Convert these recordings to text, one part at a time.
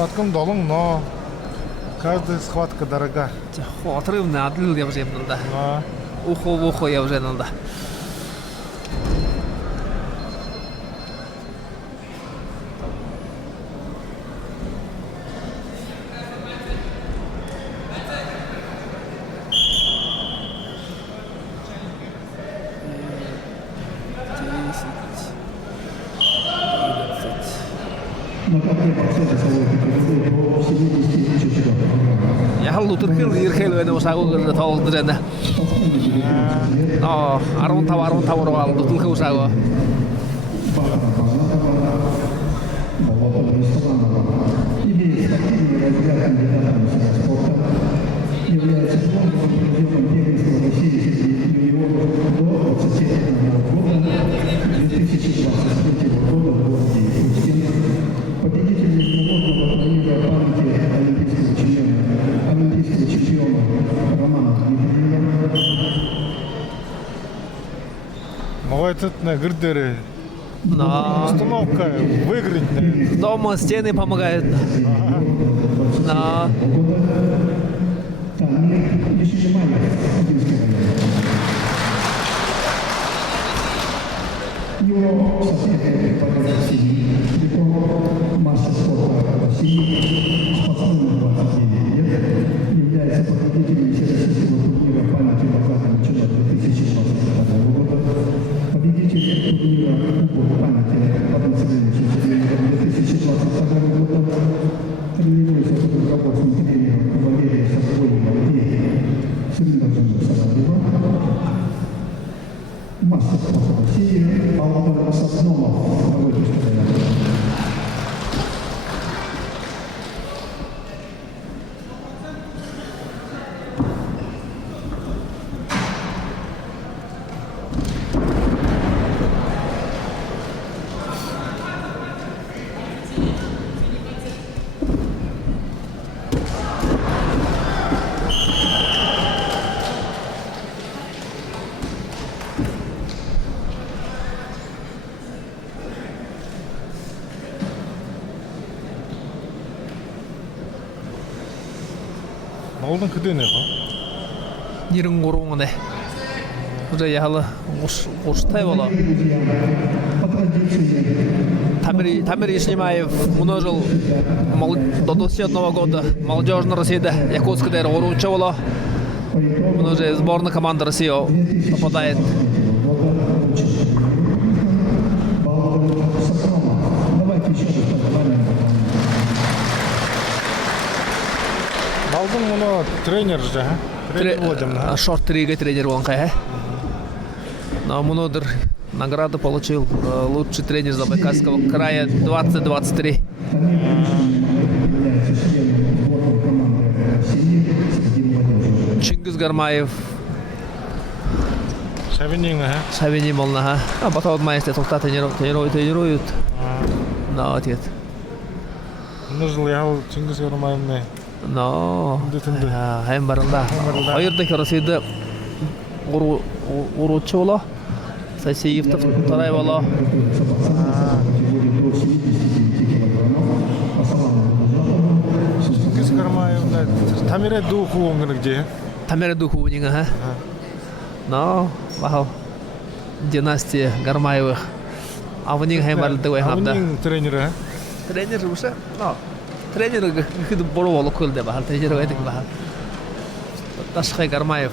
Схваткам долун, но каждая схватка дорога. Отрывно, отлил я уже да. А, Ухо в ухо я уже да. Я халу турхил ирхел вене усагу толды жана. Арун тавар алды турхи усагу. но этот на грдере Но установка выиграть, наверное. дома стены помогают. Но Его соседи по России, целиком масса спорта России, спортсменов 29 лет, является победителем всероссийского турнира памяти Базарного начала 2022 года, победитель турнира Кубок памяти в одном целом 2022 года, тренируется под руководством тренера Валерия Сокольева и Сырнова Сарадева. Мастер спорта России Алтар Сосновов на выпуске. Олдың күдене ба? нирин гуруңне. Уже я хала гуштай бола. Тамир Ишнимаев множил до 21 года молодежной России Якутска дер гуруча бола. Он уже сборная команда России попадает. Алдың мұны тренер же, тренер Владимир. Шорт-трига тренер Вонкай. Но Мунодер награду получил лучший тренер Забайкальского края 2023. Чингис Гармаев. Шавинин молна. А потом майстер толта тренируют. На ответ. Нужно я Чингис Гармаевны. Но hem barında. Hayırdaki Rusya'da Uruçu ola. Sayısı taray ola. Чингис Гармаевна Тамире Духу он где? Тамире Духу нинга. Но вау. Династия Гармаевых. А в них hem barında way hamda. Тренера. Тренер уже. Но тренер гыды бору болуп көлдө баал тренер эдик баал. Ташкай Гармаев.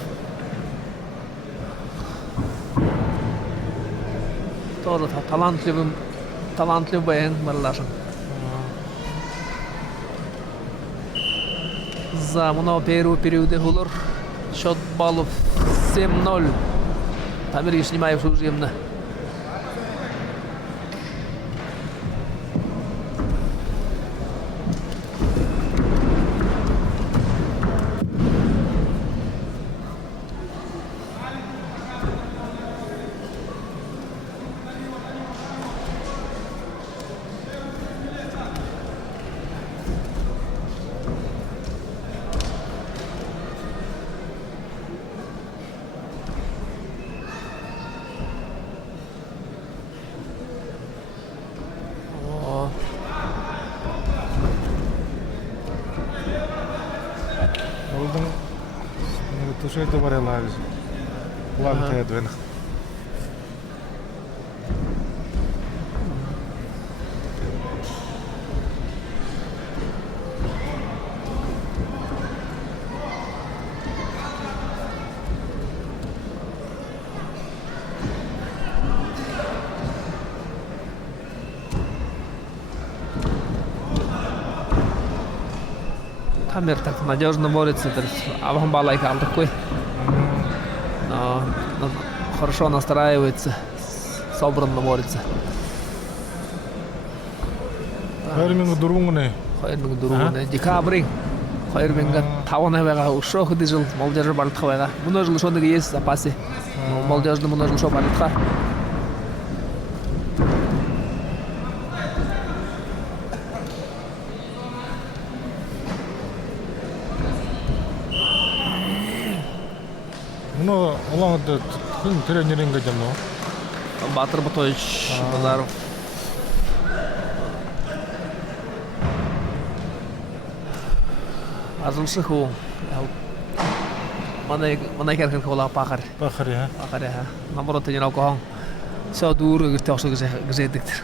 Тоже талантливый баян барлашын. За мына периоде хулur счет баллов 7-0. Тамир Ишнимаев ужемна. это варила. Ладно, Эдвин. Тамир так надежно борется, Аван Балайк такой. Но хорошо настраивается, собранно борется. Хайрминг дургуны. Хайрминг дургуны. Декабрь. Хайрминг таваны вега ушох дижил молодежь бартха вега. Мұны жыл шондығы есть запасы. Молодежь мұны жыл шо бартха. Ну, олаңды тренеринге жамно. Батыр Батович Базаров. Азылшы ху. Манай керкен кола пахар. Пахар, я. Пахар, я. Наоборот, тренировка хон. Все дур, гтёшо гжедиктер.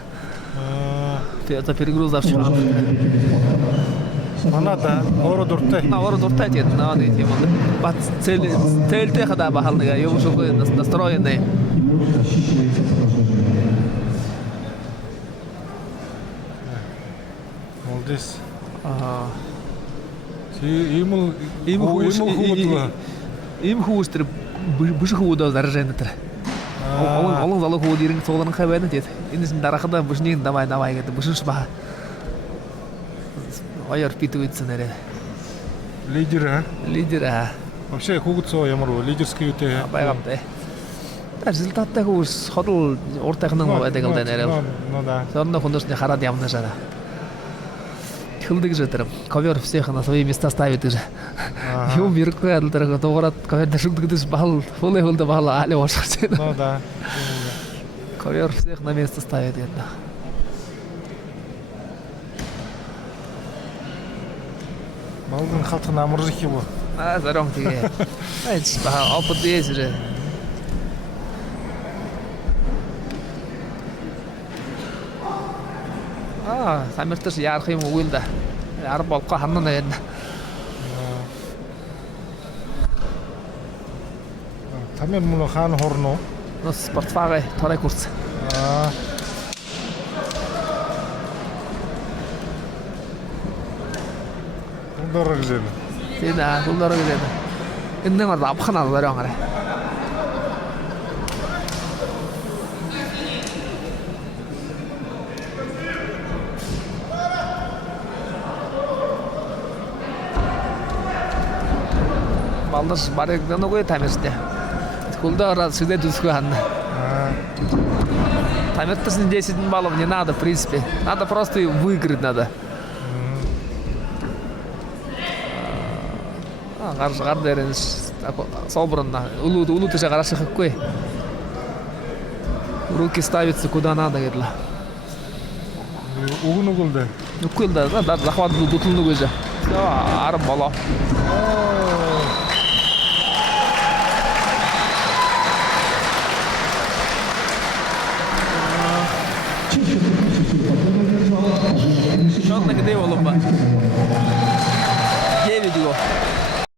Это перегрузавчик. Ана да, ору дуртай. Ору дуртай дед, на не тема. Бат цель хада бахалныга, ёбушу настроенный. Молодец. Ага. Им хустер бышы худа зарженетер. Олың залы худирин соларын хабайны дед. Инесин дарахада бышнин давай гэдэг бышыш ба. Аяр впитывается, наверное. Лидер, а? Лидер, а. Вообще, хугуцо, я мору, лидерский уте. Байгамте. Результатта хус ходл ортахнын байдаг алдан эрем. Ну да. Сонда хундушне харад ямна жара. Хылдык жетерем. Ковер всех на свои места ставит уже. Ю мирку адылтырга тогорат ковер дашуктык дис бал, фулы хылды бал али ошарчы. Ну да. Ковер всех на место ставит это. Балдың халтын амыржыки bu. Зарон тиге. Айч, опыт есть уже. Самиртыш ярхым уйлда. Яр болqa ханнан ед. Тамир муну хан хорно. Но спортфагай торай курс. Дорог жел. Сида, дорог жел. Иннен арда апхана зарон аре. Балдаш барыгдан ой тамирде. Кулда раз сюда дуску ханна. Тамир-то с 10 баллов не надо, в принципе. Надо просто выиграть надо. Гардерин собрано. Улу ты же хорошо какой. Руки ставятся куда надо, говорила. Угну гулда. Ну кулда, да, захват был дутулну уже. Все, арм бало. Что на где волоба?